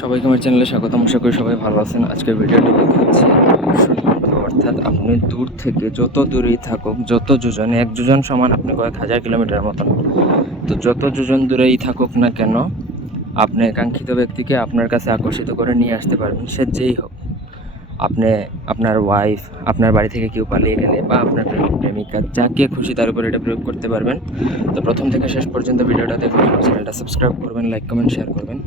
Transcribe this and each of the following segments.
সবাইকে আমার চ্যানেলে স্বাগতম। আশা করি সবাই ভালো আছেন। আজকের ভিডিওটি হচ্ছে? অর্থাৎ আপনি দূর থেকে যত দূরেই থাকুক, যত যোজন, এক যোজন সমান আপনি কয়েক হাজার কিলোমিটার মতন। তো যত যোজন দূরেই থাকুক না কেন, আপনি কাঙ্ক্ষিত ব্যক্তিকে আপনার কাছে আকর্ষিত করে নিয়ে আসতে পারবেন। সে যেই হোক। আপনি আপনার ওয়াইফ আপনার বাড়ি থেকে কেউ পালিয়ে গেলে বা আপনার প্রেমিক, প্রেমিকা, যাকে খুশি তার উপর এটা প্রয়োগ করতে পারবেন। তো প্রথম থেকে শেষ পর্যন্ত ভিডিওটা দেখবেন চ্যানেলটা সাবস্ক্রাইব করবেন লাইক কমেন্ট শেয়ার করবেন।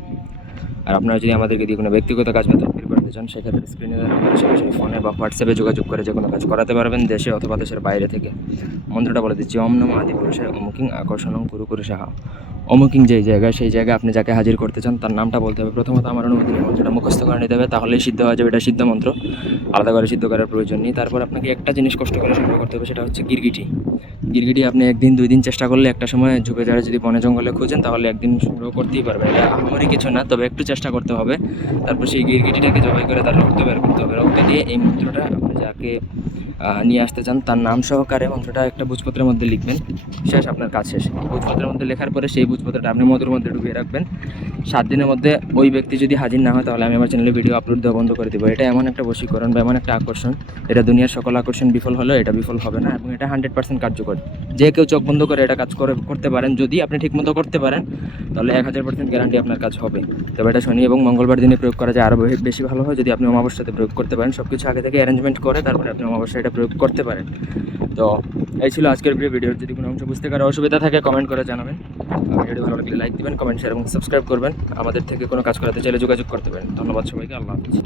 আর আপনারা যদি আমাদেরকে দিয়ে কোনো ব্যক্তিগত কাজ বা তদবির করতে চান, সেক্ষেত্রে স্ক্রিনে সরাসরি ফোনে বা হোয়াটসঅ্যাপে যোগাযোগ করে যে কোনো কাজ করাতে পারবেন দেশে অথবা দেশের বাইরে থেকে। মন্ত্রটা বলে দিচ্ছি অম নম আদি পুরুষে অমুকিং আকর্ষণং কুরু কুরু সাহা। অমুকিং যেই জায়গায়, সেই জায়গায় আপনি যাকে হাজির করতে চান, তার নামটা বলতে হবে। প্রথমত আমার অনুমতি মন্ত্রটা মুখস্থ করে নিতে হবে, তাহলেই সিদ্ধ হয়ে যাবে। এটা সিদ্ধ মন্ত্র। আলাদা করে সিদ্ধ করার প্রয়োজন নেই। তারপর আপনাকে একটা জিনিস কষ্ট করে সংগ্রহ করতে হবে, সেটা হচ্ছে গিরগিটি। গিরগিটি আপনি একদিন, দুই দিন চেষ্টা করলে একটা সময় ঝুপে যারা যদি বনে জঙ্গলে খুঁজেন, তাহলে একদিন সংগ্রহ করতেই পারবে। এটা আমারই কিছু না, তবে একটু চেষ্টা করতে হবে। তারপর সেই গিরগিটিটাকে জবাই করে তার রক্ত বের করতে হবে। রক্ত দিয়ে এই মন্ত্রটা আপনি যাকে নিয়ে আসতে চান, তার নাম সহকারে মন্ত্রটা একটা বুঝপত্রের মধ্যে লিখবেন। শেষ আপনার কাজ শেষ। বুঝপত্রের মধ্যে লেখার পরে সেই বুঝপত্রটা আপনি মধুর মধ্যে ডুবিয়ে রাখবেন। সাত দিনের মধ্যে ওই ব্যক্তি যদি হাজির না হয়, তাহলে আমি আমার চ্যানেলে ভিডিও আপলোড দেওয়া বন্ধ করে দেবো। এটা এমন একটা বশীকরণ বা এমন একটা আকর্ষণ। এটা দুনিয়ার সকল আকর্ষণ বিফল হলেও এটা বিফল হবে না এবং এটা হান্ড্রেড পার্সেন্ট কার্যকর। যে কেউ চোখ বন্ধ করে এটা কাজ করে, করতে পারেন। যদি আপনি ঠিকমতো করতে পারেন, তাহলে এক হাজার পার্সেন্ট গ্যারান্টি আপনার কাজ হবে। তবে এটা শনি এবং মঙ্গলবার দিনে প্রয়োগ করা যায় আরও বেশি ভালো হয় যদি আপনি অমাবস্যাতে প্রয়োগ করতে পারেন। সব কিছু আগে থেকে অ্যারেঞ্জমেন্ট করে, তারপরে আপনি অমাবস্যা এটা প্রয়োগ করতে পারেন। তো এই ছিল আজকের ভিডিও। ভিডিওর যদি কোনো অংশ বুঝতে কারও অসুবিধা থাকে কমেন্ট করে জানাবেন। ভিডিও ভালো লাগলে লাইক দিবেন কমেন্ট শেয়ার এবং সাবস্ক্রাইব করবেন। আমাদের থেকে কোনো কাজ করাতে চাইলে যোগাযোগ করতে পারেন। ধন্যবাদ সবাইকে, আল্লাহ হাফিজ।